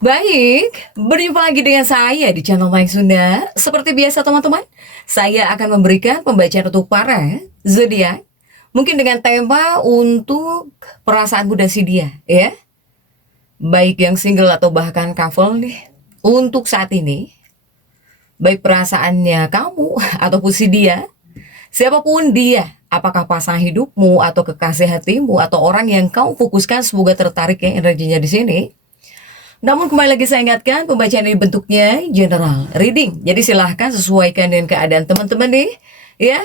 Baik, berjumpa lagi dengan saya di channel Mike Sunda. Seperti biasa teman-teman, saya akan memberikan pembacaan untuk para zodiak. Mungkin dengan tema untuk perasaan muda si dia, ya. Baik yang single atau bahkan couple nih. Untuk saat ini, baik perasaannya kamu ataupun si dia, siapapun dia, apakah pasangan hidupmu atau kekasih hatimu atau orang yang kau fokuskan, semoga tertarik ya energinya di sini. Namun kembali lagi saya ingatkan, pembacaan ini bentuknya general reading. Jadi silahkan sesuaikan dengan keadaan teman-teman nih, ya.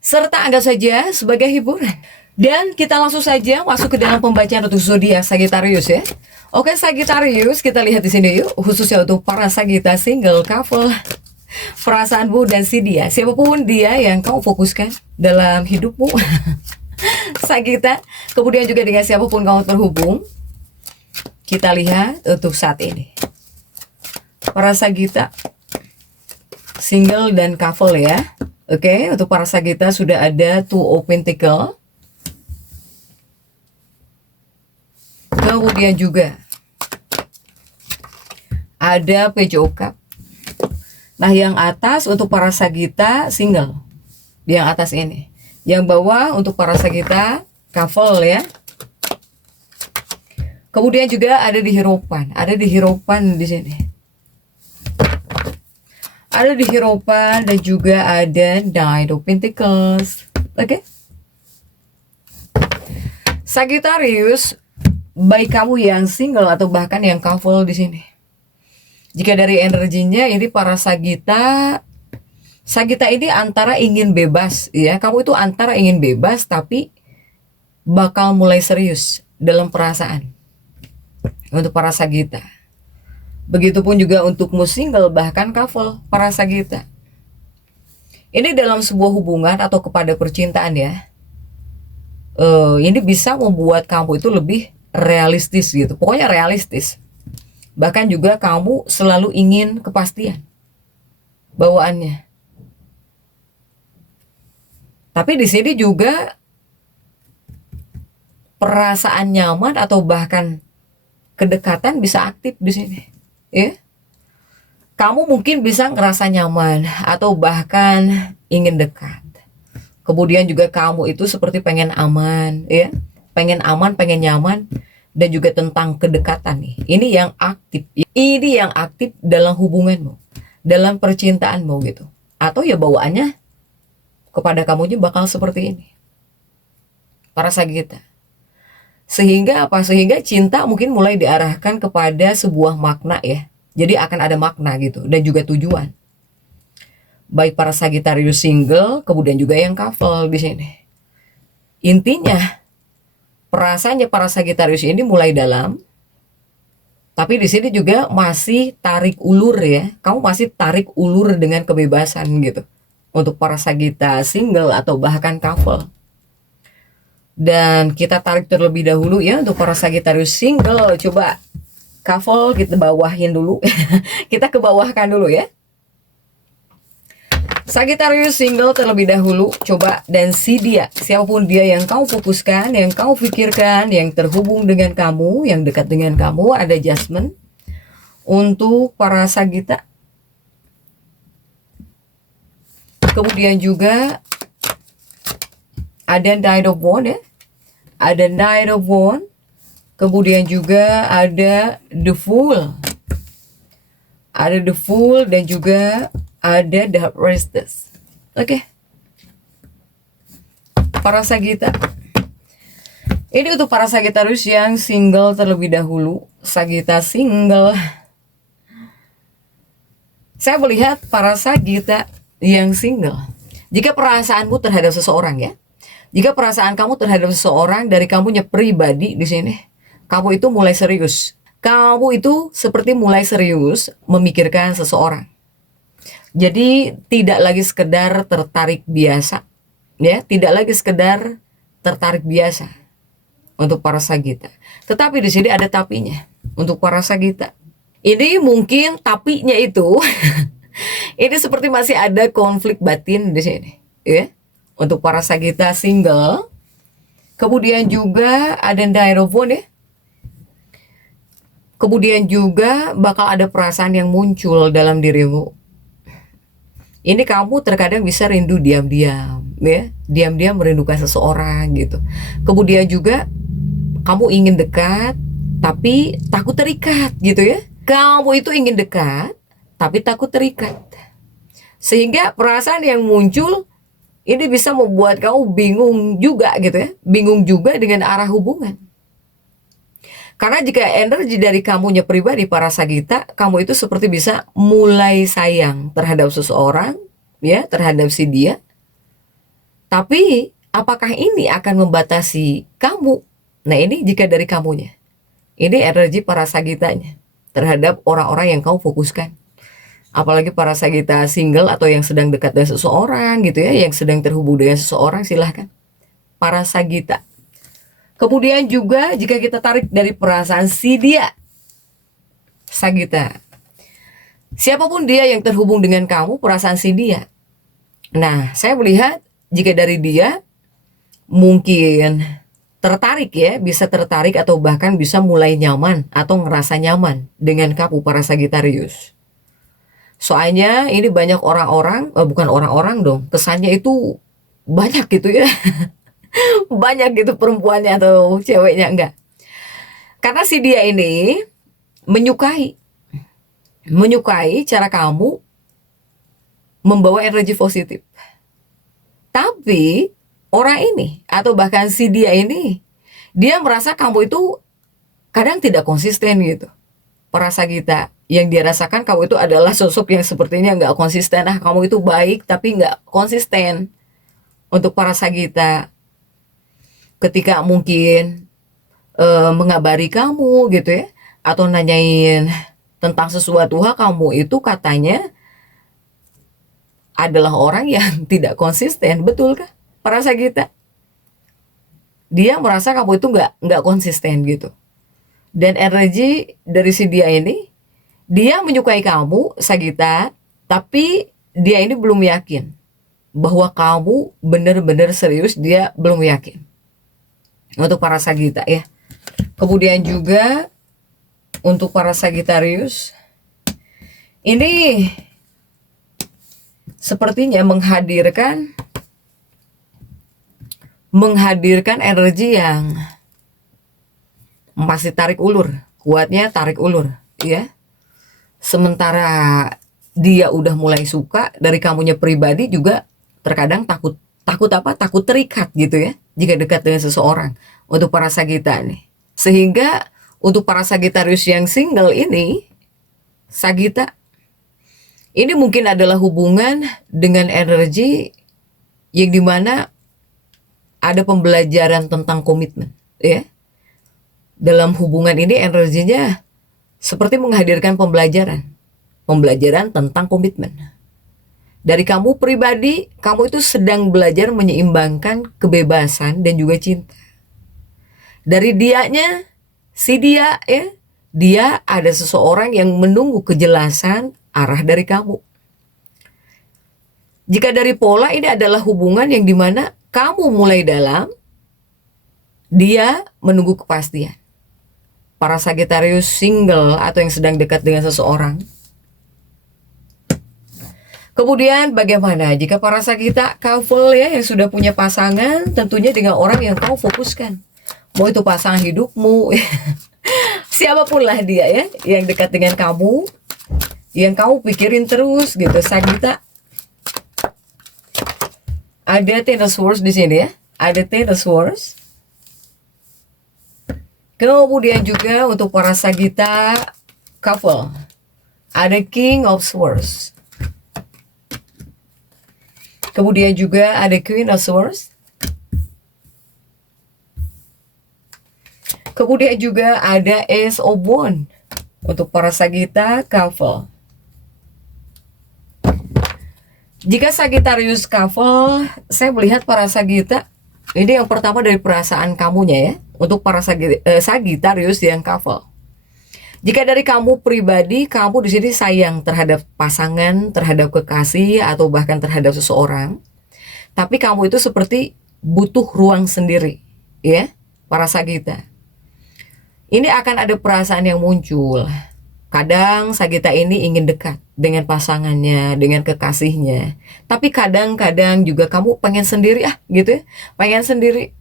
Serta anggap saja sebagai hiburan. Dan kita langsung saja masuk ke dalam pembacaan untuk zodiak Sagittarius ya. Oke Sagittarius, kita lihat di sini yuk, khususnya untuk para Sagitta single couple. Perasaanmu dan si dia, siapapun dia yang kau fokuskan dalam hidupmu. Sagitta, kemudian juga dengan siapapun kamu terhubung. Kita lihat untuk saat ini. Para Sagitta single dan couple ya. Oke, untuk para Sagitta sudah ada Two of Pentacles. Kemudian juga ada Page of Cups. Nah, yang atas untuk para Sagitta single. Yang atas ini. Yang bawah untuk para Sagitta couple ya. Kemudian juga ada di Hierophant di sini. Ada di Hierophant dan juga ada Knight of Pentacles. Oke. Sagittarius, baik kamu yang single atau bahkan yang couple di sini. Jika dari energinya ini para Sagitta ini antara ingin bebas ya. Kamu itu antara ingin bebas tapi bakal mulai serius dalam perasaan. Untuk para Sagitta. Begitupun juga untukmu single bahkan couple para Sagitta. Ini dalam sebuah hubungan atau kepada percintaan ya. Ini bisa membuat kamu itu lebih realistis gitu. Pokoknya realistis. Bahkan juga kamu selalu ingin kepastian bawaannya. Tapi di sini juga perasaan nyaman atau bahkan kedekatan bisa aktif di sini, ya. Kamu mungkin bisa ngerasa nyaman atau bahkan ingin dekat. Kemudian juga kamu itu seperti pengen aman, ya. Pengen aman, pengen nyaman, dan juga tentang kedekatan nih. Ini yang aktif. Ini yang aktif dalam hubunganmu, dalam percintaanmu gitu. Atau ya bawaannya kepada kamunya bakal seperti ini. Para Sagitta. Sehingga apa? Sehingga cinta mungkin mulai diarahkan kepada sebuah makna ya. Jadi akan ada makna gitu dan juga tujuan. Baik para Sagittarius single, kemudian juga yang couple di sini. Intinya perasaannya para Sagittarius ini mulai dalam. Tapi di sini juga masih tarik ulur ya. Kamu masih tarik ulur dengan kebebasan gitu. Untuk para Sagitta single atau bahkan couple. Dan kita tarik terlebih dahulu ya untuk para Sagittarius single. Coba couple kita bawahin dulu. Kita ke bawahkan dulu ya. Sagittarius single terlebih dahulu. Coba dan si dia, siapapun dia yang kau fokuskan, yang kau pikirkan, yang terhubung dengan kamu, yang dekat dengan kamu, ada Judgment. Untuk para Sagitta. Kemudian juga ada Knight of Wands ya. Ada Knight of Wands. Kemudian juga ada The Fool. Ada The Fool dan juga ada The Priestess. Oke. Para Sagitta. Ini untuk para Sagittarius yang single terlebih dahulu. Sagitta single. Saya melihat para Sagitta yang single. Jika perasaanmu terhadap seseorang ya. Jika perasaan kamu terhadap seseorang dari kamunya pribadi di sini, kamu itu mulai serius. Kamu itu seperti mulai serius memikirkan seseorang. Jadi tidak lagi sekedar tertarik biasa, ya, tidak lagi sekedar tertarik biasa untuk para Sagitta. Tetapi di sini ada tapinya untuk para Sagitta. Ini mungkin tapinya itu, ini seperti masih ada konflik batin di sini, ya. Untuk para Sagitta single. Kemudian juga ada Knight of Wands ya. Kemudian juga bakal ada perasaan yang muncul dalam dirimu. Ini kamu terkadang bisa rindu diam-diam, ya, diam-diam merindukan seseorang gitu. Kemudian juga kamu ingin dekat, tapi takut terikat gitu ya. Kamu itu ingin dekat, tapi takut terikat. Sehingga perasaan yang muncul ini bisa membuat kamu bingung juga gitu ya. Bingung juga dengan arah hubungan. Karena jika energi dari kamunya pribadi para Sagita, kamu itu seperti bisa mulai sayang terhadap seseorang, ya, terhadap si dia. Tapi apakah ini akan membatasi kamu? Nah, ini jika dari kamunya. Ini energi para Sagitanya terhadap orang-orang yang kau fokuskan. Apalagi para Sagita single atau yang sedang dekat dengan seseorang gitu ya, yang sedang terhubung dengan seseorang, silahkan. Para Sagita. Kemudian juga jika kita tarik dari perasaan si dia, Sagita. Siapapun dia yang terhubung dengan kamu, perasaan si dia. Nah, saya melihat jika dari dia mungkin tertarik ya, bisa tertarik atau bahkan bisa mulai nyaman atau ngerasa nyaman dengan kamu para Sagittarius. Soalnya ini banyak orang-orang, bukan orang-orang dong, kesannya itu banyak gitu ya. Banyak gitu perempuannya atau ceweknya, enggak. Karena si dia ini menyukai cara kamu membawa energi positif. Tapi orang ini atau bahkan si dia ini, dia merasa kamu itu kadang tidak konsisten gitu. Para Sagita, yang dia rasakan kamu itu adalah sosok yang sepertinya nggak konsisten. Kamu itu baik tapi nggak konsisten. Untuk para Sagita, ketika mungkin mengabari kamu gitu ya, atau nanyain tentang sesuatu hal, kamu itu katanya adalah orang yang tidak konsisten, betul kah para Sagita? Dia merasa kamu itu nggak konsisten gitu. Dan energi dari si dia ini, dia menyukai kamu Sagita, tapi dia ini belum yakin bahwa kamu benar-benar serius, dia belum yakin. Untuk para Sagita ya. Kemudian juga untuk para Sagittarius, ini sepertinya menghadirkan energi yang masih tarik ulur, kuatnya tarik ulur ya. Sementara dia udah mulai suka, dari kamunya pribadi juga terkadang takut terikat gitu ya jika dekat dengan seseorang untuk para Sagita nih. Sehingga untuk para Sagittarius yang single ini, Sagita, ini mungkin adalah hubungan dengan energi yang dimana ada pembelajaran tentang komitmen ya. Dalam hubungan ini energinya seperti menghadirkan pembelajaran tentang komitmen. Dari kamu pribadi, kamu itu sedang belajar menyeimbangkan kebebasan dan juga cinta. Dari dianya, si dia ya, dia ada seseorang yang menunggu kejelasan arah dari kamu. Jika dari pola, ini adalah hubungan yang dimana kamu mulai dalam, dia menunggu kepastian. Para Sagittarius single atau yang sedang dekat dengan seseorang. Kemudian bagaimana jika para Sagita couple ya yang sudah punya pasangan, tentunya dengan orang yang kau fokuskan. Mau itu pasangan hidupmu, siapapun lah dia ya, yang dekat dengan kamu, yang kamu pikirin terus gitu, Sagita. Ada Ten of Swords di sini ya, ada Ten of Swords. Kemudian juga untuk para Sagita couple, ada King of Swords. Kemudian juga ada Queen of Swords. Kemudian juga ada Ace of Wands untuk para Sagita couple. Jika Sagittarius couple, saya melihat para Sagita, ini yang pertama dari perasaan kamunya ya, untuk para Sagittarius yang couple. Jika dari kamu pribadi, kamu di sini sayang terhadap pasangan, terhadap kekasih, atau bahkan terhadap seseorang. Tapi kamu itu seperti butuh ruang sendiri, ya, para Sagita. Ini akan ada perasaan yang muncul. Kadang Sagita ini ingin dekat dengan pasangannya, dengan kekasihnya. Tapi kadang-kadang juga kamu pengen sendiri gitu ya. Pengen sendiri.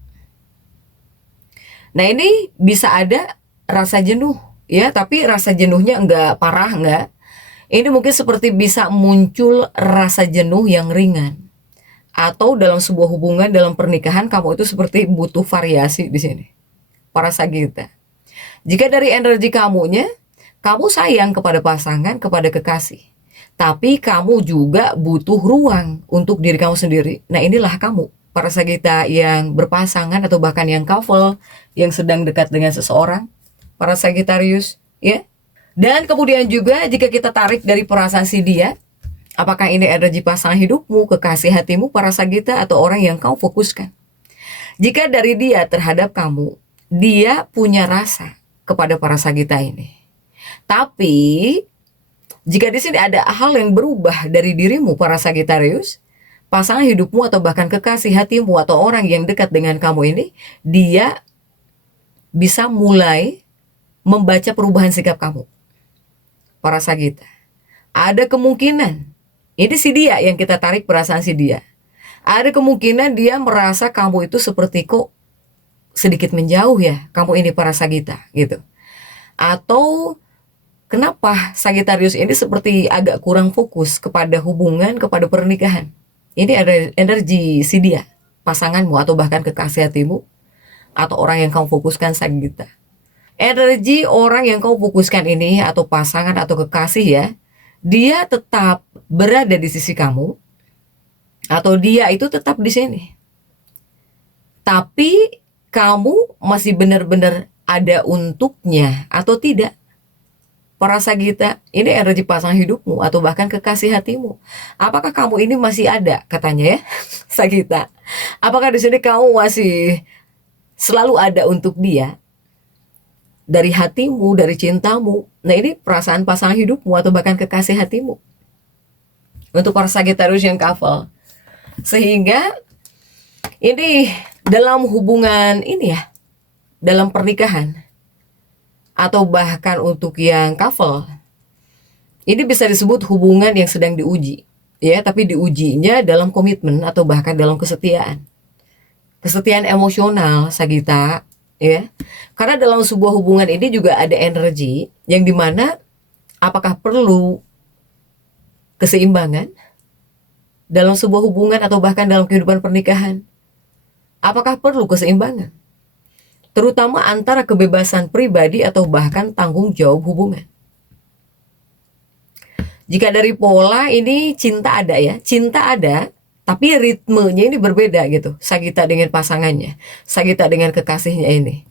Nah ini bisa ada rasa jenuh ya, tapi rasa jenuhnya enggak parah, enggak. Ini mungkin seperti bisa muncul rasa jenuh yang ringan. Atau dalam sebuah hubungan, dalam pernikahan kamu itu seperti butuh variasi di sini. Para Sagita. Jika dari energi kamunya, kamu sayang kepada pasangan, kepada kekasih. Tapi kamu juga butuh ruang untuk diri kamu sendiri. Nah inilah kamu, para Sagita yang berpasangan atau bahkan yang couple, yang sedang dekat dengan seseorang. Para Sagittarius, ya. Dan kemudian juga jika kita tarik dari perasaan si dia, apakah ini energi pasangan hidupmu, kekasih hatimu, para Sagita, atau orang yang kau fokuskan? Jika dari dia terhadap kamu, dia punya rasa kepada para Sagita ini. Tapi jika di sini ada hal yang berubah dari dirimu, para Sagittarius, pasangan hidupmu atau bahkan kekasih hatimu atau orang yang dekat dengan kamu ini, dia bisa mulai membaca perubahan sikap kamu, para Sagita. Ada kemungkinan, ini si dia yang kita tarik perasaan si dia. Ada kemungkinan dia merasa kamu itu seperti kok sedikit menjauh ya, kamu ini para Sagita gitu. Atau kenapa Sagittarius ini seperti agak kurang fokus kepada hubungan, kepada pernikahan. Ini ada energi si dia, pasanganmu atau bahkan kekasih hatimu, atau orang yang kamu fokuskan, Sagita. Energi orang yang kamu fokuskan ini, atau pasangan atau kekasih ya, dia tetap berada di sisi kamu, atau dia itu tetap di sini. Tapi kamu masih benar-benar ada untuknya atau tidak? Para Sagita, ini energi pasangan hidupmu atau bahkan kekasih hatimu. Apakah kamu ini masih ada, katanya ya, Sagita? Apakah di sini kamu masih selalu ada untuk dia? Dari hatimu, dari cintamu. Nah ini perasaan pasangan hidupmu atau bahkan kekasih hatimu. Untuk para Sagittarius yang couple. Sehingga ini dalam hubungan ini ya, dalam pernikahan, atau bahkan untuk yang couple, ini bisa disebut hubungan yang sedang diuji ya, tapi diujinya dalam komitmen atau bahkan dalam kesetiaan emosional, Sagita ya. Karena dalam sebuah hubungan ini juga ada energi yang dimana apakah perlu keseimbangan dalam sebuah hubungan atau bahkan dalam kehidupan pernikahan. Apakah perlu keseimbangan, terutama antara kebebasan pribadi atau bahkan tanggung jawab hubungan. Jika dari pola ini cinta ada ya, cinta ada, tapi ritmenya ini berbeda gitu. Sagita dengan pasangannya, Sagita dengan kekasihnya ini.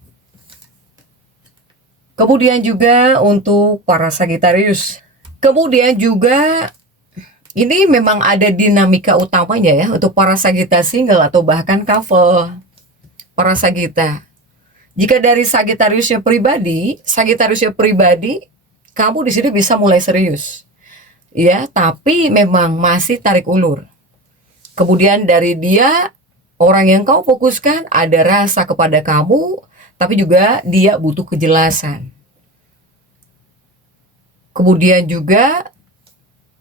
Kemudian juga untuk para Sagittarius. Kemudian juga ini memang ada dinamika utamanya ya untuk para Sagita single atau bahkan couple. Para Sagita. Jika dari Sagittariusnya pribadi, kamu di sini bisa mulai serius. Ya, tapi memang masih tarik ulur. Kemudian dari dia, orang yang kau fokuskan ada rasa kepada kamu, tapi juga dia butuh kejelasan. Kemudian juga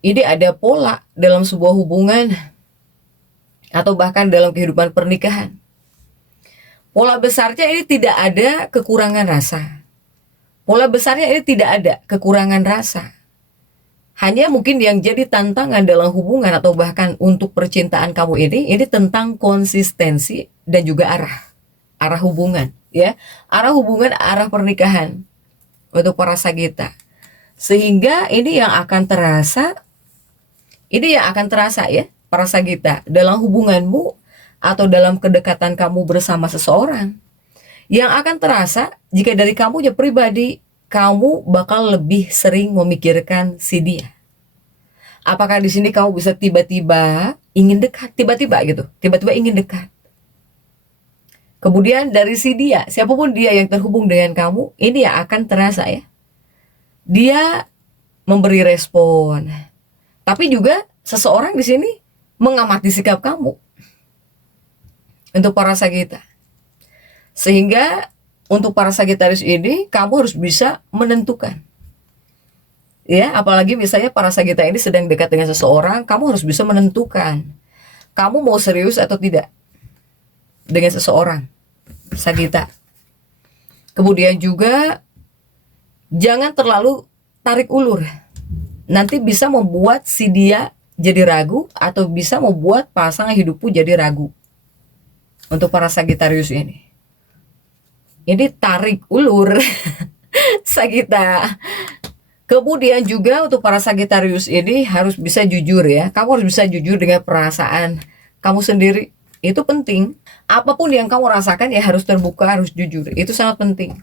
ini ada pola dalam sebuah hubungan atau bahkan dalam kehidupan pernikahan. Pola besarnya ini tidak ada kekurangan rasa. Pola besarnya ini tidak ada kekurangan rasa. Hanya mungkin yang jadi tantangan dalam hubungan atau bahkan untuk percintaan kamu ini tentang konsistensi dan juga arah hubungan ya. Arah hubungan, arah pernikahan untuk para Sagita. Sehingga ini yang akan terasa ya para Sagita dalam hubunganmu atau dalam kedekatan kamu bersama seseorang. Yang akan terasa jika dari kamunya pribadi, kamu bakal lebih sering memikirkan si dia. Apakah di sini kamu bisa tiba-tiba ingin dekat, tiba-tiba ingin dekat. Kemudian dari si dia, siapapun dia yang terhubung dengan kamu, ini yang akan terasa ya. Dia memberi respon. Tapi juga seseorang di sini mengamati sikap kamu. Untuk para Sagita. Sehingga untuk para Sagitarius ini, kamu harus bisa menentukan. Ya, apalagi misalnya para Sagita ini sedang dekat dengan seseorang, kamu harus bisa menentukan. Kamu mau serius atau tidak dengan seseorang, Sagita. Kemudian juga, jangan terlalu tarik ulur. Nanti bisa membuat si dia jadi ragu, atau bisa membuat pasangan hidupmu jadi ragu. Untuk para Sagitarius ini. Ini tarik ulur, Sagita. Kemudian juga untuk para Sagitarius ini harus bisa jujur ya. Kamu harus bisa jujur dengan perasaan kamu sendiri. Itu penting. Apapun yang kamu rasakan ya harus terbuka, harus jujur. Itu sangat penting.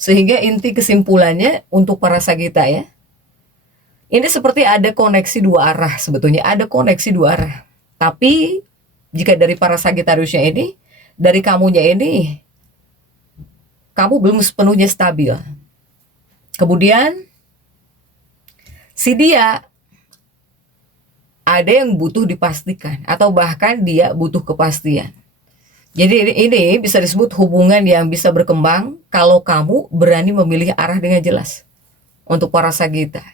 Sehingga inti kesimpulannya untuk para Sagita ya. Ini seperti ada koneksi dua arah sebetulnya. Ada koneksi dua arah. Tapi jika dari para Sagitariusnya ini, dari kamunya ini, kamu belum sepenuhnya stabil. Kemudian si dia ada yang butuh dipastikan, atau bahkan dia butuh kepastian. Jadi ini bisa disebut hubungan yang bisa berkembang kalau kamu berani memilih arah dengan jelas. Untuk para Sagita,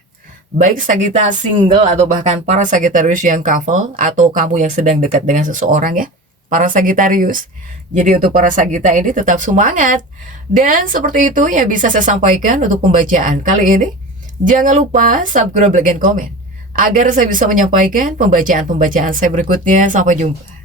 baik Sagita single atau bahkan para Sagitarius yang couple, atau kamu yang sedang dekat dengan seseorang ya, para Sagitarius. Jadi untuk para Sagita ini tetap semangat. Dan seperti itu yang bisa saya sampaikan untuk pembacaan kali ini. Jangan lupa subscribe, like, dan komen agar saya bisa menyampaikan pembacaan-pembacaan saya berikutnya. Sampai jumpa.